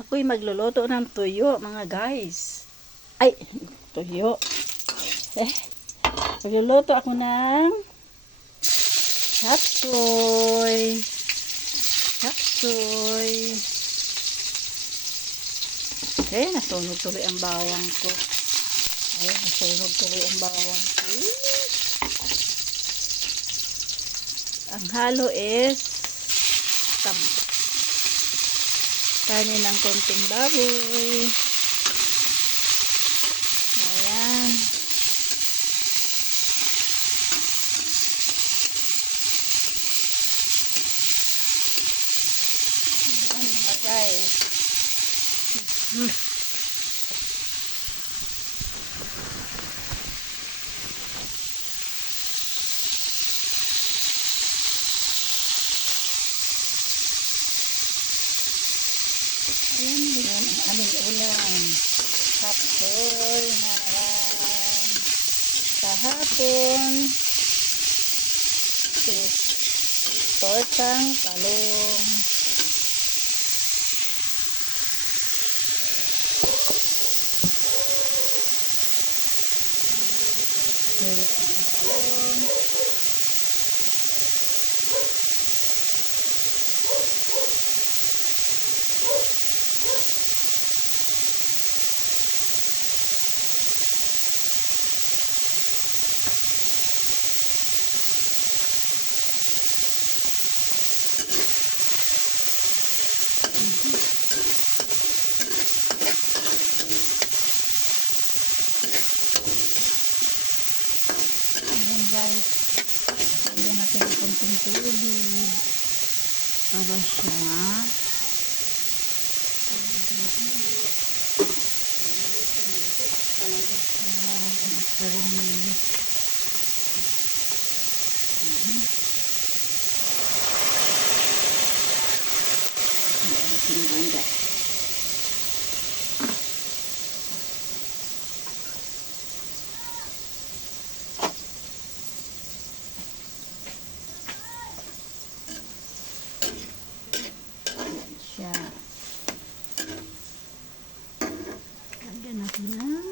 Ako'y magluluto ng tuyo, mga guys. Ay, tuyo. Eh, magluluto ako ng chop suey. Chop suey. Okay, nasunog tuloy ang bawang ko. Ay, nasunog tuloy ang bawang ko. Ang halo is kanin ng konting baboy. Ayan. Ayan mga guys. Ayan din ang aming ulam. Chop suey na naman. Kahapon is tortang talong. Tortang talong. Ayan guys, lagyan natin ng konting tubig para siya makarimili. Ayan guys. Siya. Lagyan natin ng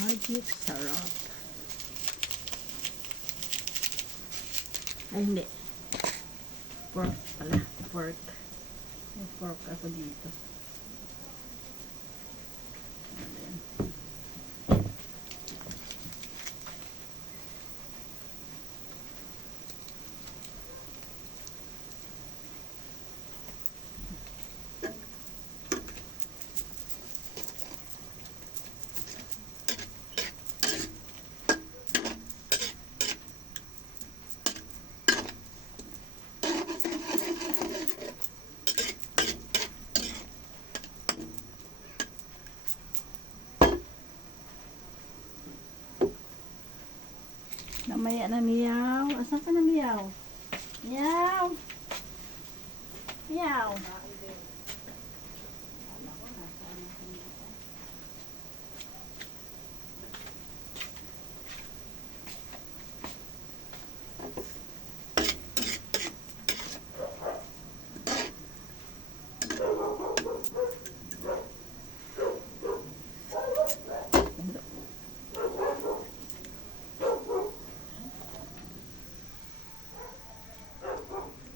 magic sarap. Ay, hindi. Pork pala. Pork. May pork ako dito. Ayan. Namaya na miyaw. Asan ka na miyaw? Miyaw! Miyaw!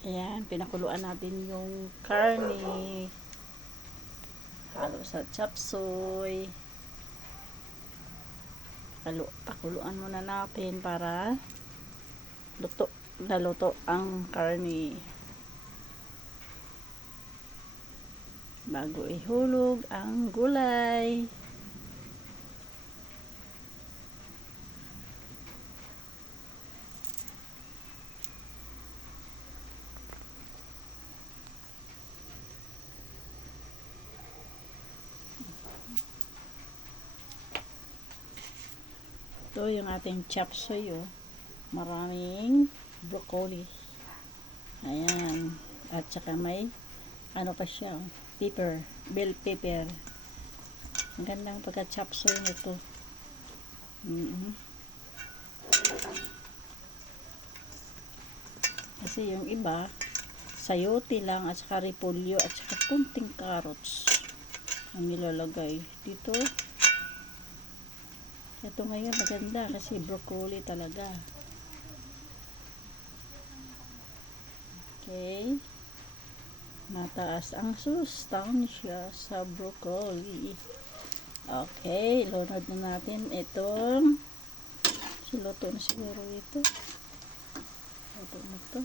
Ayan, pinakuluan natin yung karne. Halo sa chop suey. Pakuluan muna natin para naluto ang karne. Bago ihulog ang gulay. Ito yung ating chop suey, oh. Maraming broccoli. Ayan. At saka may ano pa siya, oh. Pepper. Bell pepper. Ang gandang pagka-chop suey nito. Kasi yung iba sayote lang at saka repolyo at saka kunting carrots ang nilalagay dito. Ito ngayon maganda kasi broccoli talaga. Okay, mataas ang sustansya sa broccoli. Okay, lunod na natin itong siluto na siguro ito. Luto na ito.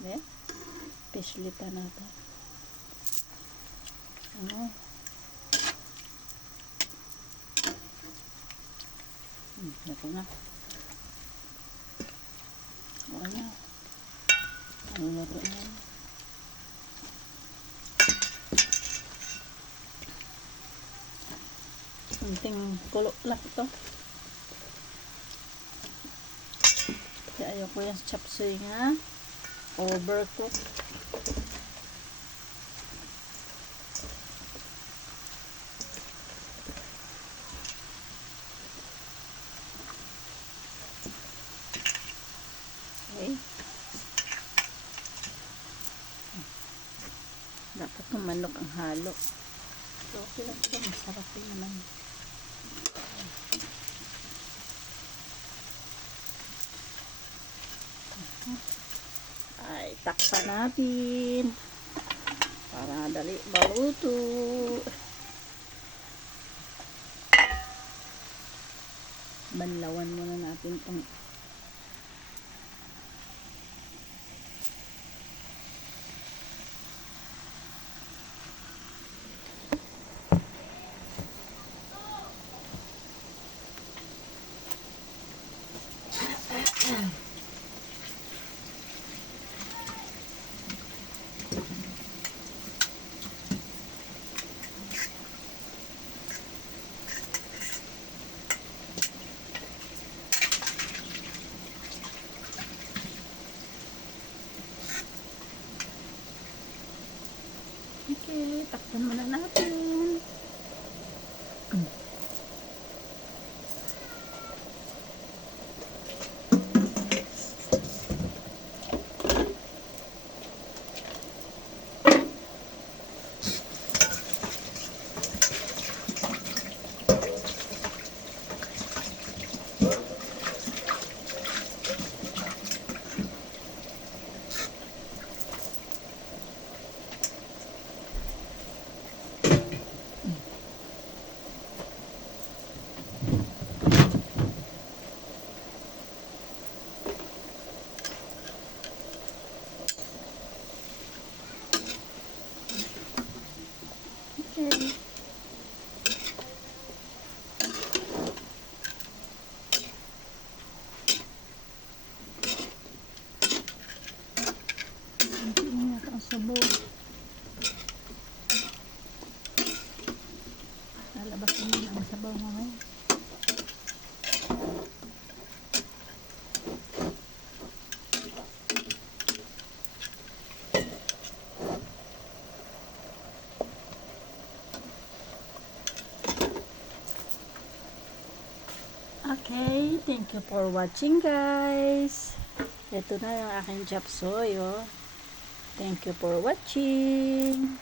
Okay, pislitan natin. Ito na. Okay na. Ano luto na? Kunting kulo lang ito. Kaya ayoko yung chop suey nga. Overcook. Okay. Dapat ng manok ang halo. So, okay lang ito. Masarap din naman. Ay, takpan natin. Para dali maluto. Banlawan muna natin itong okay, takpan muna natin. Okay. Ingat ang sabog. Lalabas naman ang sabaw mamaya. Okay, thank you for watching guys. Ito na yung aking chop suey, oh. Thank you for watching.